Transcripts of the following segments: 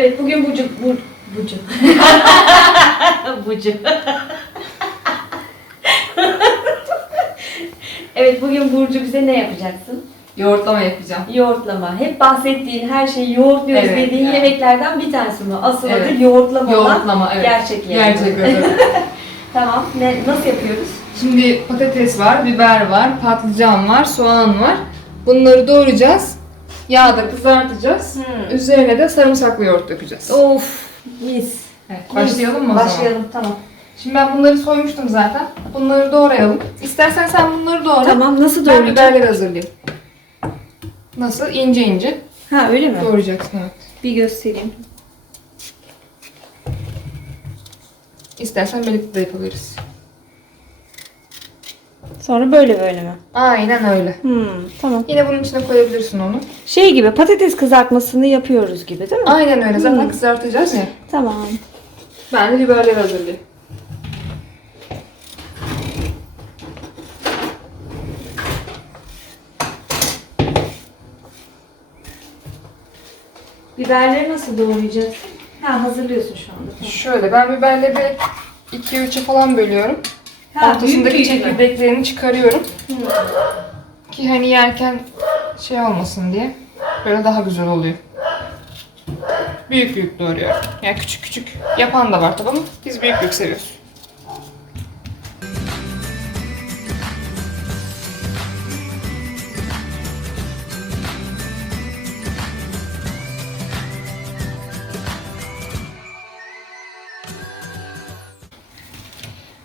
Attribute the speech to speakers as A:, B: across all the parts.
A: Evet bugün Burcu... Bur, Burcu. Burcu. evet bugün Burcu bize ne yapacaksın?
B: Yoğurtlama yapacağım.
A: Yoğurtlama. Hep bahsettiğin her şeyi yoğurtluyoruz
B: Evet,
A: dediğin
B: evet.
A: yemeklerden bir tanesi mi? Asıl adı
B: Evet.
A: yoğurtlama, olan
B: Yoğurtlama evet.
A: gerçek yemek.
B: Gerçek evet.
A: Tamam. Ne, nasıl yapıyoruz?
B: Şimdi patates var, biber var, patlıcan var, soğan var. Bunları doğrayacağız. Yağda kızartacağız.
A: Hmm.
B: Üzerine de sarımsaklı yoğurt dökeceğiz.
A: Of. Mis.
B: Evet, başlayalım mı o zaman?
A: Başlayalım tamam.
B: Şimdi ben bunları soymuştum zaten. Bunları doğrayalım. İstersen sen bunları doğra.
A: Tamam nasıl
B: Ben
A: doğrayacağım?
B: biberleri hazırlayayım. Nasıl? İnce ince
A: Ha öyle mi?
B: doğrayacaksın evet.
A: Bir göstereyim.
B: İstersen birlikte de yapabiliriz.
A: Sonra böyle böyle mi?
B: Aynen öyle.
A: Hmm, tamam.
B: Yine bunun içine koyabilirsin onu.
A: Şey gibi patates kızartmasını yapıyoruz gibi değil mi?
B: Aynen öyle. Zaten
A: Hmm.
B: kızartacağız ya.
A: Tamam.
B: Ben de biberleri hazırlayayım.
A: Biberleri nasıl doğrayacağız? Ha hazırlıyorsun şu anda. Tamam.
B: Şöyle ben biberleri 2-3'e falan bölüyorum.
A: Ha,
B: Ortasındaki çekirdeklerini çıkarıyorum.
A: Hmm.
B: Ki hani yerken şey olmasın diye. Böyle daha güzel oluyor. Büyük büyük doğruyorum. Yani küçük küçük yapan da var tabii ama biz büyük büyük seviyoruz.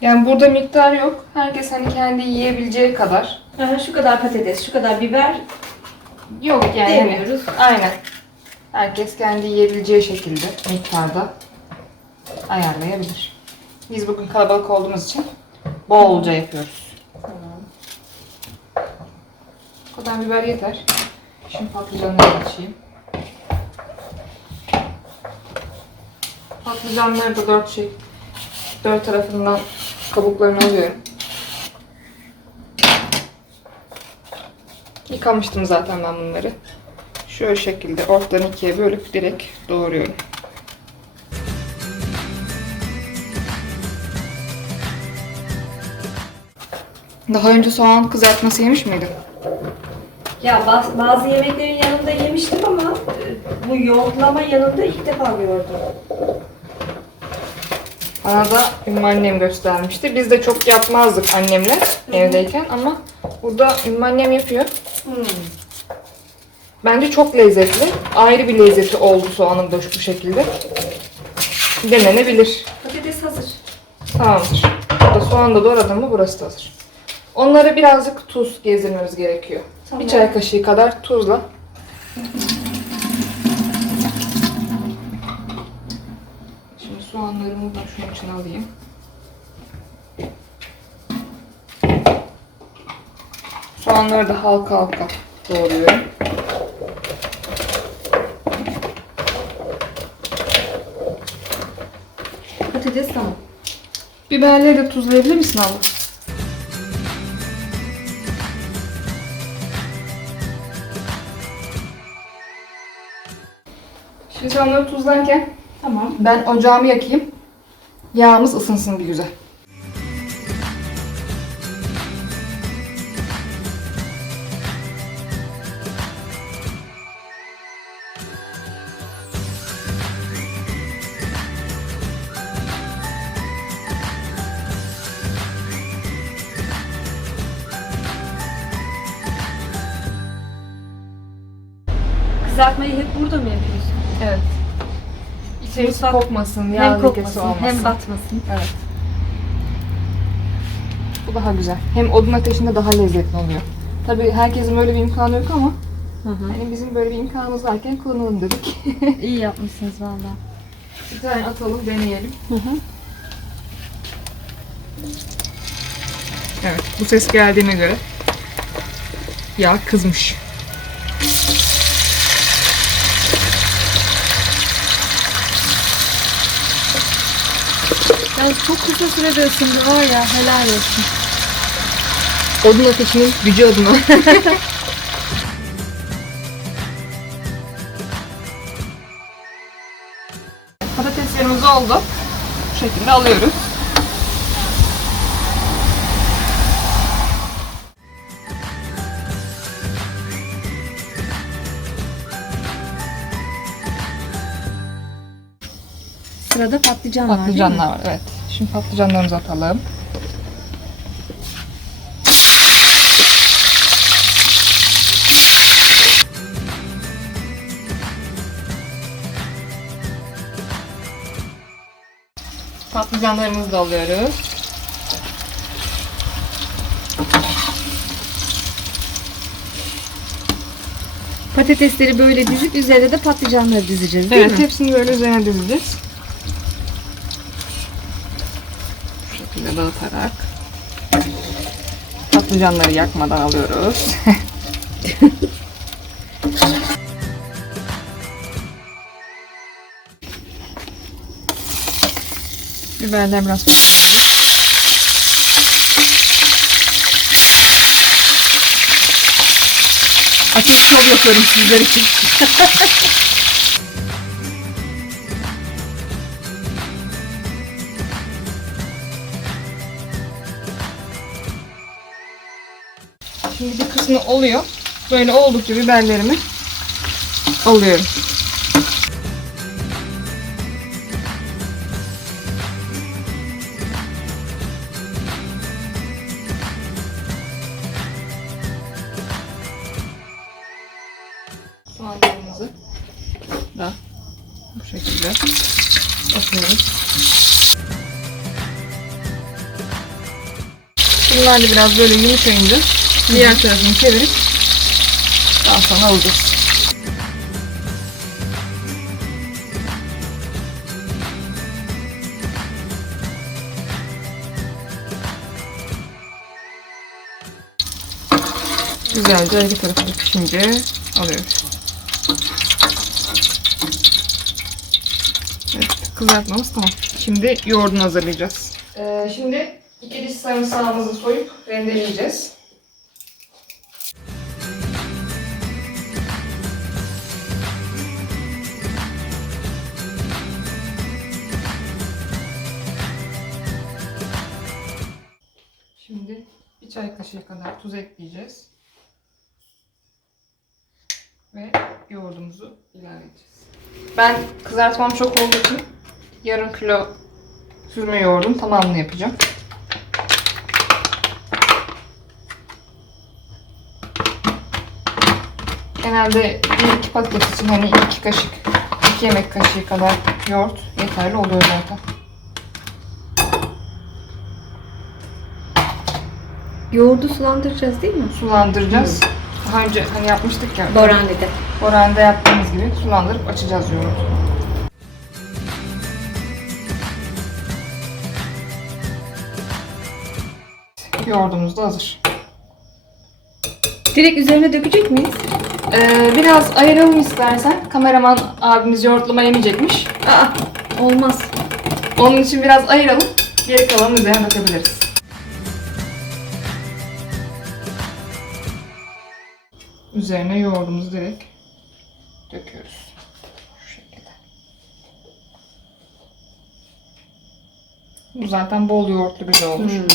B: Yani burada miktar yok. Herkes hani kendi yiyebileceği kadar.
A: Aha, şu kadar patates, şu kadar biber
B: Yok yani.
A: demiyoruz.
B: Aynen. Herkes kendi yiyebileceği şekilde miktarda ayarlayabilir. Biz bugün kalabalık olduğumuz için bolca yapıyoruz. Bu kadar biber yeter. Şimdi patlıcanlara geçeyim. Patlıcanları da dört şey, dört tarafından kabuklarını alıyorum. Yıkamıştım zaten ben bunları. Şöyle şekilde ortadan ikiye bölüp direkt doğruyorum. Daha önce soğan kızartması yemiş miydin?
A: Ya baz- bazı yemeklerin yanında yemiştim ama e, bu yoğurtlama yanında ilk defa gördüm.
B: Bana da Ümmü annem göstermişti. Biz de çok yapmazdık annemle evdeyken ama burada Ümmü annem yapıyor.
A: Hmm.
B: Bence çok lezzetli. Ayrı bir lezzeti oldu soğanın da bu şekilde. Denenebilir.
A: Patates hazır.
B: Tamamdır. Burada soğan da doğradım mı burası da hazır. Onlara birazcık tuz gezdirmemiz gerekiyor.
A: Tamam.
B: Bir çay kaşığı kadar tuzla. Şimdi soğanlarımı da şunun içine alayım. Soğanları da halka halka doğruyorum.
A: Patates tamam.
B: Biberleri de tuzlayabilir misin abla? Şimdi sen onları tuzlarken
A: Tamam.
B: ben ocağımı yakayım. Yağımız ısınsın bir güzel.
A: Kızartmayı hep burada mı yapıyorsun?
B: Evet. İçerisi
A: Mutfak-
B: kokmasın, yağ
A: hem kokmasın
B: olmasın.
A: hem batmasın.
B: Evet. Bu daha güzel. Hem odun ateşinde daha lezzetli oluyor. Tabii herkesin böyle bir imkanı yok ama
A: Hı hı.
B: hani bizim böyle bir imkanımız varken kullanalım dedik.
A: İyi yapmışsınız valla.
B: bir tane atalım, deneyelim.
A: Hı hı.
B: Evet, bu ses geldiğine göre yağ kızmış.
A: Yani çok kısa sürede ısındı var ya helal olsun.
B: Odun ateşinin gücü adına. oldu. Bu şekilde alıyoruz.
A: Sırada patlıcan var değil mi?
B: Patlıcanlar var. Evet. Şimdi patlıcanlarımızı atalım. Patlıcanlarımızı da alıyoruz.
A: Patatesleri böyle dizip üzerine de patlıcanları dizeceğiz değil
B: Evet,
A: mi?
B: hepsini böyle üzerine dizeceğiz. Bu şekilde dağıtarak. Patlıcanları yakmadan alıyoruz. Biberler biraz. Açık şov yaparım sizler için. Şimdi bir kısmı oluyor. Böyle oldukça biberlerimi alıyorum. Soğanlarımızı da bu şekilde atıyoruz. Bunlar da biraz böyle yumuşayınca diğer tarafını çevirip daha sonra alacağız. Güzelce her iki tarafı pişince alıyoruz. Evet, kızartmamız tamam. Şimdi yoğurdunu hazırlayacağız. Ee, şimdi iki diş sarımsağımızı soyup rendeleyeceğiz. Şimdi bir çay kaşığı kadar tuz ekleyeceğiz. Ve yoğurdumuzu ilave edeceğiz. Ben kızartmam çok olduğu için yarım kilo süzme yoğurdun tamamını yapacağım. Genelde bir iki patates için hani iki kaşık, iki yemek kaşığı kadar yoğurt yeterli oluyor zaten.
A: Yoğurdu sulandıracağız değil mi?
B: Sulandıracağız. Daha önce hani yapmıştık ya.
A: Boranlı'da.
B: Oranda yaptığımız gibi sulandırıp açacağız yoğurdu. Yoğurdumuz da hazır.
A: Direkt üzerine dökecek miyiz?
B: Ee, biraz ayıralım istersen. Kameraman abimiz yoğurtlama yemeyecekmiş.
A: Aa, olmaz.
B: Onun için biraz ayıralım. Geri kalanını üzerine dökebiliriz. Üzerine yoğurdumuzu direkt döküyoruz. Şu şekilde. Bu zaten bol yoğurtlu güzel olur.
A: Hmm,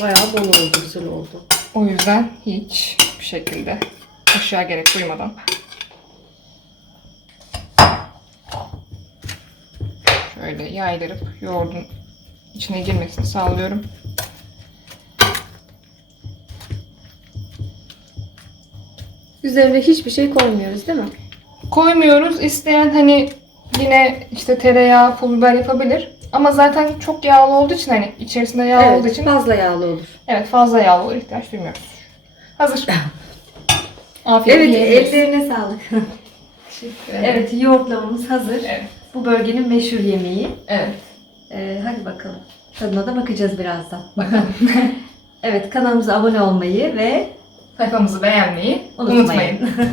A: Bayağı bol oldu, güzel oldu.
B: O yüzden hiç bir şekilde aşağı gerek duymadan şöyle yaydırıp yoğurdun içine girmesini sağlıyorum.
A: Üzerine hiçbir şey koymuyoruz değil mi?
B: Koymuyoruz. İsteyen hani yine işte tereyağı, pul biber yapabilir. Ama zaten çok yağlı olduğu için hani içerisinde yağ olduğu için
A: fazla yağlı olur.
B: evet fazla yağlı olur. ihtiyaç duymuyoruz. Hazır. Afiyet
A: Evet, ellerine sağlık. evet, yoğurtlamamız hazır.
B: Evet.
A: Bu bölgenin meşhur yemeği.
B: Evet.
A: Ee, hadi bakalım. Tadına da bakacağız birazdan. evet, kanalımıza abone olmayı ve
B: Sayfamızı beğenmeyi
A: unutmayın.
B: unutmayın.